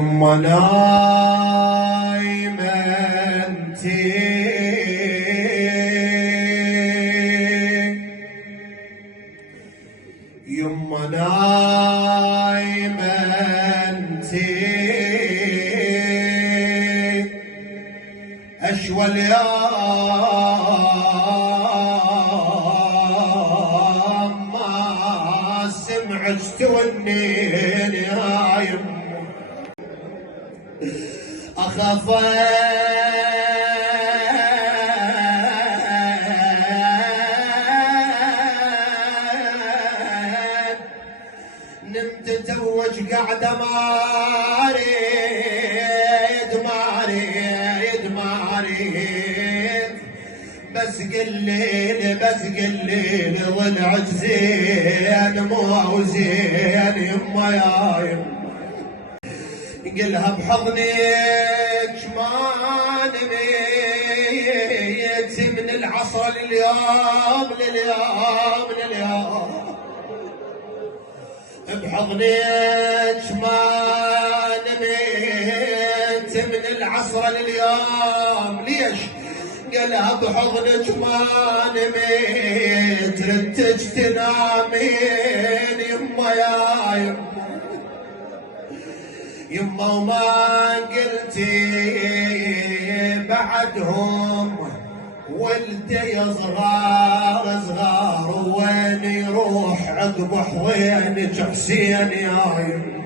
يما نايمة انتي يما نايمة انتي اشوى اليوم ما سمعت تونين يا يما أخاف نمت توج قاعدة ما أريد بس قليل ضلعت زين مو زين يما يا يما قلها بحضنك ما نميت من العصر لليوم بحضنك ما نميت من العصر لليوم ليش قالها بحضنك ما نميت ردتك تنامين يما يا يما وما قلتي بعدهم ولدي صغار وين يروح عقب حضينك حسين يا يما